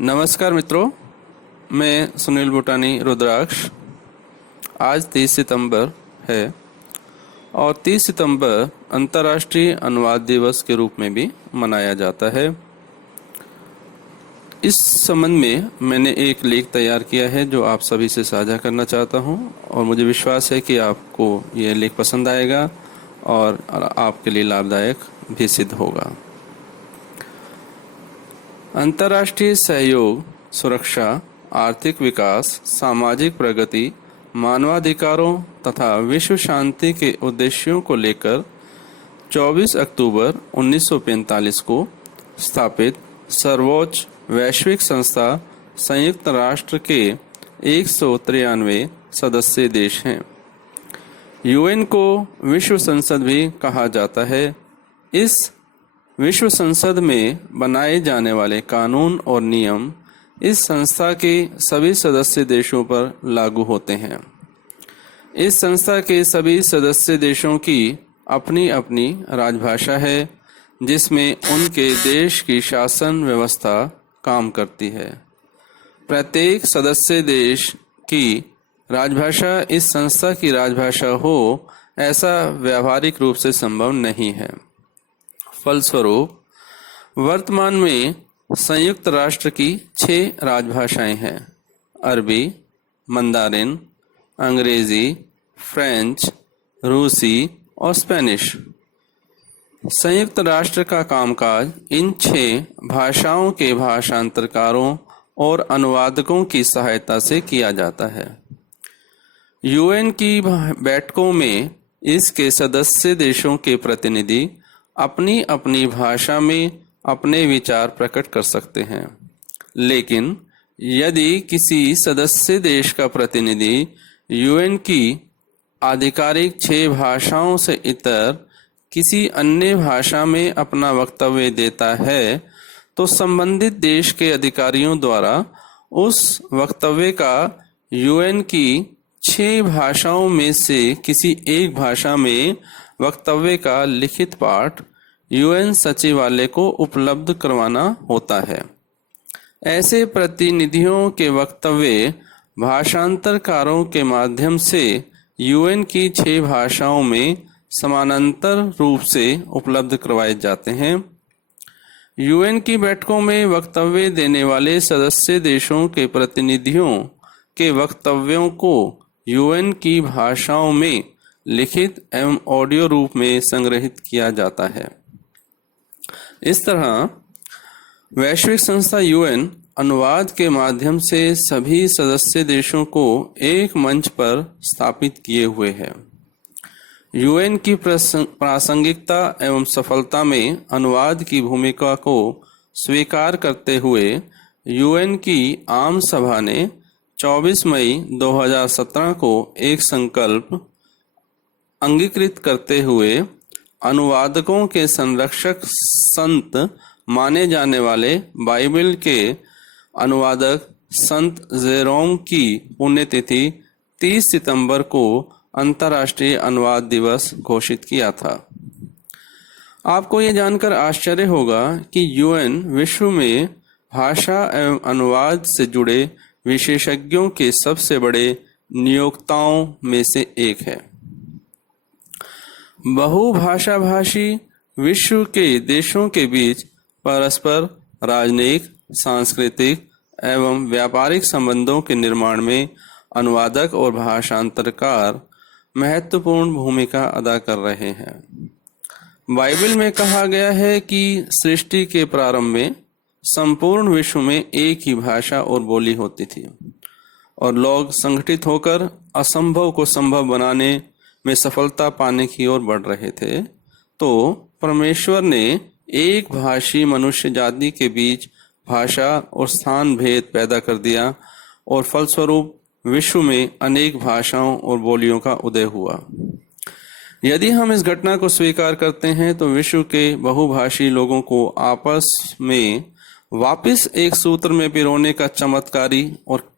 नमस्कार मित्रों, मैं सुनील भूटानी रुद्राक्ष। आज 30 सितंबर है और 30 सितंबर अंतर्राष्ट्रीय अनुवाद दिवस के रूप में भी मनाया जाता है। इस संबंध में मैंने एक लेख तैयार किया है जो आप सभी से साझा करना चाहता हूं और मुझे विश्वास है कि आपको यह लेख पसंद आएगा और आपके लिए लाभदायक भी सिद्ध होगा। अंतर्राष्ट्रीय सहयोग, सुरक्षा, आर्थिक विकास, सामाजिक प्रगति, मानवाधिकारों तथा विश्व शांति के उद्देश्यों को लेकर 24 अक्टूबर 1945 को स्थापित सर्वोच्च वैश्विक संस्था संयुक्त राष्ट्र के 193 सदस्य देश हैं। यूएन को विश्व संसद भी कहा जाता है। इस विश्व संसद में बनाए जाने वाले कानून और नियम इस संस्था के सभी सदस्य देशों पर लागू होते हैं। इस संस्था के सभी सदस्य देशों की अपनी अपनी राजभाषा है, जिसमें उनके देश की शासन व्यवस्था काम करती है। प्रत्येक सदस्य देश की राजभाषा इस संस्था की राजभाषा हो, ऐसा व्यावहारिक रूप से संभव नहीं है। फलस्वरूप वर्तमान में संयुक्त राष्ट्र की 6 राजभाषाएं हैं: अरबी, मंदारिन, अंग्रेजी, फ्रेंच, रूसी और स्पेनिश। संयुक्त राष्ट्र का कामकाज इन 6 भाषाओं के भाषांतरकारों और अनुवादकों की सहायता से किया जाता है। यूएन की बैठकों में इसके सदस्य देशों के प्रतिनिधि अपनी अपनी भाषा में अपने विचार प्रकट कर सकते हैं, लेकिन यदि किसी सदस्य देश का प्रतिनिधि यूएन की आधिकारिक 6 भाषाओं से इतर किसी अन्य भाषा में अपना वक्तव्य देता है, तो संबंधित देश के अधिकारियों द्वारा उस वक्तव्य का यूएन की 6 भाषाओं में से किसी एक भाषा में वक्तव्य का लिखित पाठ यूएन सचिवालय को उपलब्ध करवाना होता है। ऐसे प्रतिनिधियों के वक्तव्य भाषांतरकारों के माध्यम से यूएन की 6 भाषाओं में समानांतर रूप से उपलब्ध करवाए जाते हैं। यूएन की बैठकों में वक्तव्य देने वाले सदस्य देशों के प्रतिनिधियों के वक्तव्यों को यूएन की भाषाओं में लिखित एवं ऑडियो रूप में संग्रहित किया जाता है। इस तरह वैश्विक संस्था यूएन अनुवाद के माध्यम से सभी सदस्य देशों को एक मंच पर स्थापित किए हुए है। यूएन की प्रासंगिकता एवं सफलता में अनुवाद की भूमिका को स्वीकार करते हुए यूएन की आम सभा ने 24 मई 2017 को एक संकल्प अंगीकृत करते हुए अनुवादकों के संरक्षक संत माने जाने वाले बाइबल के अनुवादक संत जेरोम की पुण्यतिथि 30 सितंबर को अंतर्राष्ट्रीय अनुवाद दिवस घोषित किया था। आपको ये जानकर आश्चर्य होगा कि यूएन विश्व में भाषा एवं अनुवाद से जुड़े विशेषज्ञों के सबसे बड़े नियोक्ताओं में से एक है। बहुभाषा भाषी विश्व के देशों के बीच परस्पर राजनयिक, सांस्कृतिक एवं व्यापारिक संबंधों के निर्माण में अनुवादक और भाषांतरकार महत्वपूर्ण भूमिका अदा कर रहे हैं। बाइबल में कहा गया है कि सृष्टि के प्रारंभ में संपूर्ण विश्व में एक ही भाषा और बोली होती थी और लोग संगठित होकर असंभव को संभव बनाने में सफलता पाने की ओर बढ़ रहे थे। तो परमेश्वर ने एक भाषी मनुष्य जाति के बीच भाषा और स्थान भेद पैदा कर दिया और फलस्वरूप विश्व में अनेक भाषाओं और बोलियों का उदय हुआ। यदि हम इस घटना को स्वीकार करते हैं तो विश्व के बहुभाषी लोगों को आपस में वापस एक सूत्र में पिरोने का चमत्कारी और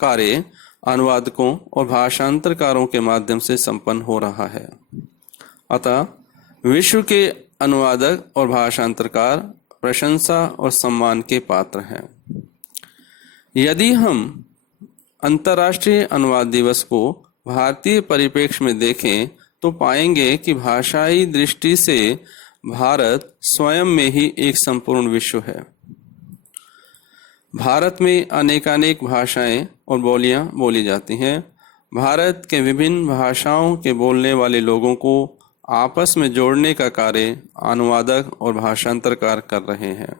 कार्य अनुवादकों और भाषांतरकारों के माध्यम से संपन्न हो रहा है। अतः विश्व के अनुवादक और भाषांतरकार प्रशंसा और सम्मान के पात्र हैं। यदि हम अंतर्राष्ट्रीय अनुवाद दिवस को भारतीय परिप्रेक्ष्य में देखें तो पाएंगे कि भाषाई दृष्टि से भारत स्वयं में ही एक संपूर्ण विश्व है। भारत में अनेकानेक भाषाएं और बोलियां बोली जाती हैं। भारत के विभिन्न भाषाओं के बोलने वाले लोगों को आपस में जोड़ने का कार्य अनुवादक और भाषांतरकार कर रहे हैं।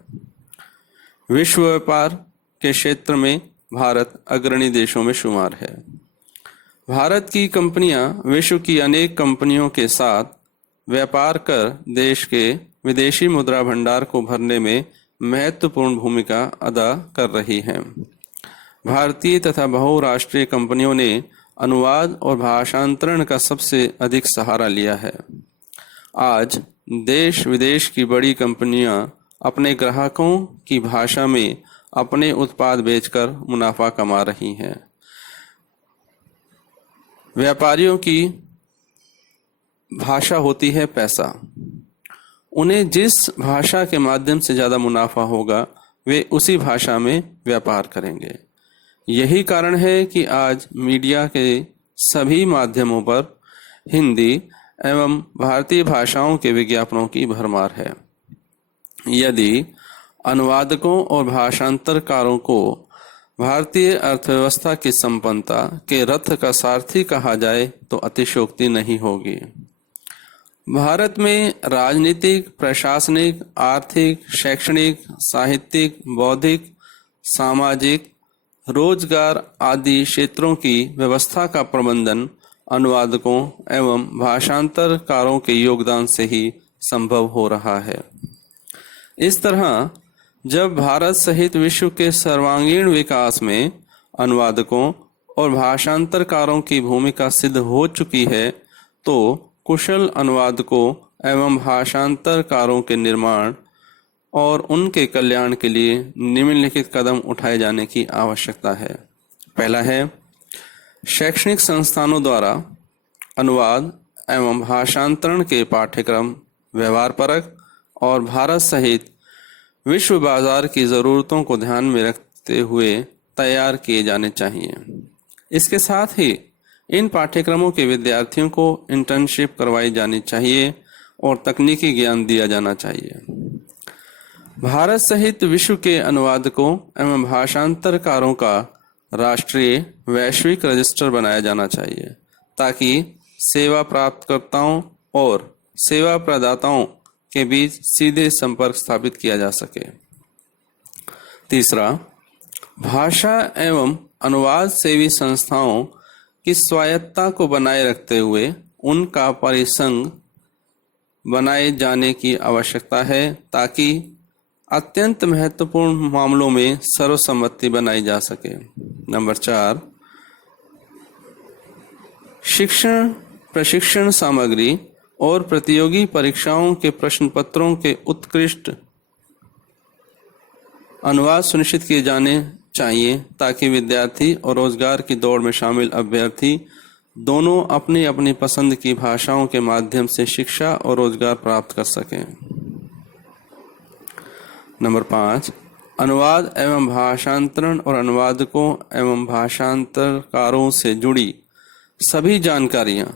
विश्व व्यापार के क्षेत्र में भारत अग्रणी देशों में शुमार है। भारत की कंपनियां विश्व की अनेक कंपनियों के साथ व्यापार कर देश के विदेशी मुद्रा भंडार को भरने में महत्वपूर्ण भूमिका अदा कर रही हैं। भारतीय तथा बहुराष्ट्रीय कंपनियों ने अनुवाद और भाषांतरण का सबसे अधिक सहारा लिया है। आज देश विदेश की बड़ी कंपनियां अपने ग्राहकों की भाषा में अपने उत्पाद बेचकर मुनाफा कमा रही हैं। व्यापारियों की भाषा होती है पैसा। उन्हें जिस भाषा के माध्यम से ज़्यादा मुनाफा होगा वे उसी भाषा में व्यापार करेंगे। यही कारण है कि आज मीडिया के सभी माध्यमों पर हिंदी एवं भारतीय भाषाओं के विज्ञापनों की भरमार है। यदि अनुवादकों और भाषांतरकारों को भारतीय अर्थव्यवस्था की संपन्नता के रथ का सारथी कहा जाए तो अतिशयोक्ति नहीं होगी। भारत में राजनीतिक, प्रशासनिक, आर्थिक, शैक्षणिक, साहित्यिक, बौद्धिक, सामाजिक, रोजगार आदि क्षेत्रों की व्यवस्था का प्रबंधन अनुवादकों एवं भाषांतरकारों के योगदान से ही संभव हो रहा है। इस तरह जब भारत सहित विश्व के सर्वांगीण विकास में अनुवादकों और भाषांतरकारों की भूमिका सिद्ध हो चुकी है तो कुशल अनुवादकों एवं भाषांतरकारों के निर्माण और उनके कल्याण के लिए निम्नलिखित कदम उठाए जाने की आवश्यकता है। पहला है, शैक्षणिक संस्थानों द्वारा अनुवाद एवं भाषांतरण के पाठ्यक्रम व्यवहारपरक और भारत सहित विश्व बाजार की ज़रूरतों को ध्यान में रखते हुए तैयार किए जाने चाहिए। इसके साथ ही इन पाठ्यक्रमों के विद्यार्थियों को इंटर्नशिप करवाई जानी चाहिए और तकनीकी ज्ञान दिया जाना चाहिए। भारत सहित विश्व के अनुवादकों एवं भाषांतरकारों का राष्ट्रीय वैश्विक रजिस्टर बनाया जाना चाहिए ताकि सेवा प्राप्तकर्ताओं और सेवा प्रदाताओं के बीच सीधे संपर्क स्थापित किया जा सके। तीसरा, भाषा एवं अनुवाद सेवी संस्थाओं की स्वायत्तता को बनाए रखते हुए उनका परिसंघ बनाए जाने की आवश्यकता है ताकि अत्यंत महत्वपूर्ण मामलों में सर्वसम्मति बनाई जा सके। नंबर 4, शिक्षण, प्रशिक्षण सामग्री और प्रतियोगी परीक्षाओं के प्रश्न पत्रों के उत्कृष्ट अनुवाद सुनिश्चित किए जाने चाहिए ताकि विद्यार्थी और रोजगार की दौड़ में शामिल अभ्यर्थी दोनों अपनी अपनी पसंद की भाषाओं के माध्यम से शिक्षा और रोजगार प्राप्त कर सकें। नंबर 5, अनुवाद एवं भाषांतरण और अनुवादकों एवं भाषांतरकारों से जुड़ी सभी जानकारियां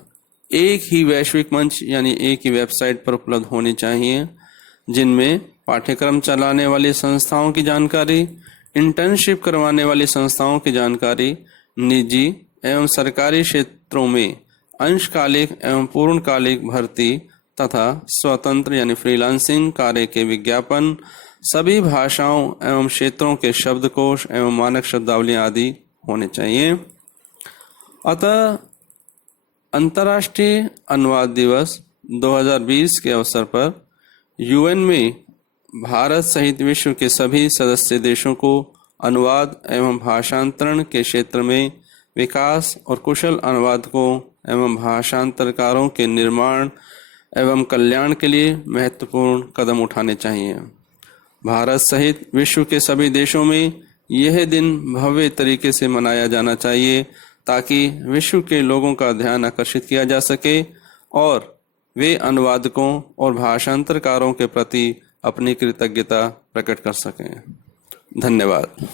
एक ही वैश्विक मंच यानी एक ही वेबसाइट पर उपलब्ध होनी चाहिए, जिनमें पाठ्यक्रम चलाने वाली संस्थाओं की जानकारी, इंटर्नशिप करवाने वाली संस्थाओं की जानकारी, निजी एवं सरकारी क्षेत्रों में अंशकालिक एवं पूर्णकालिक भर्ती तथा स्वतंत्र यानी फ्रीलांसिंग कार्य के विज्ञापन, सभी भाषाओं एवं क्षेत्रों के शब्दकोश एवं मानक शब्दावली आदि होने चाहिए। अतः अंतर्राष्ट्रीय अनुवाद दिवस 2020 के अवसर पर यूएन में भारत सहित विश्व के सभी सदस्य देशों को अनुवाद एवं भाषांतरण के क्षेत्र में विकास और कुशल अनुवादकों एवं भाषांतरकारों के निर्माण एवं कल्याण के लिए महत्वपूर्ण कदम उठाने चाहिए। भारत सहित विश्व के सभी देशों में यह दिन भव्य तरीके से मनाया जाना चाहिए ताकि विश्व के लोगों का ध्यान आकर्षित किया जा सके और वे अनुवादकों और भाषांतरकारों के प्रति अपनी कृतज्ञता प्रकट कर सकें। धन्यवाद।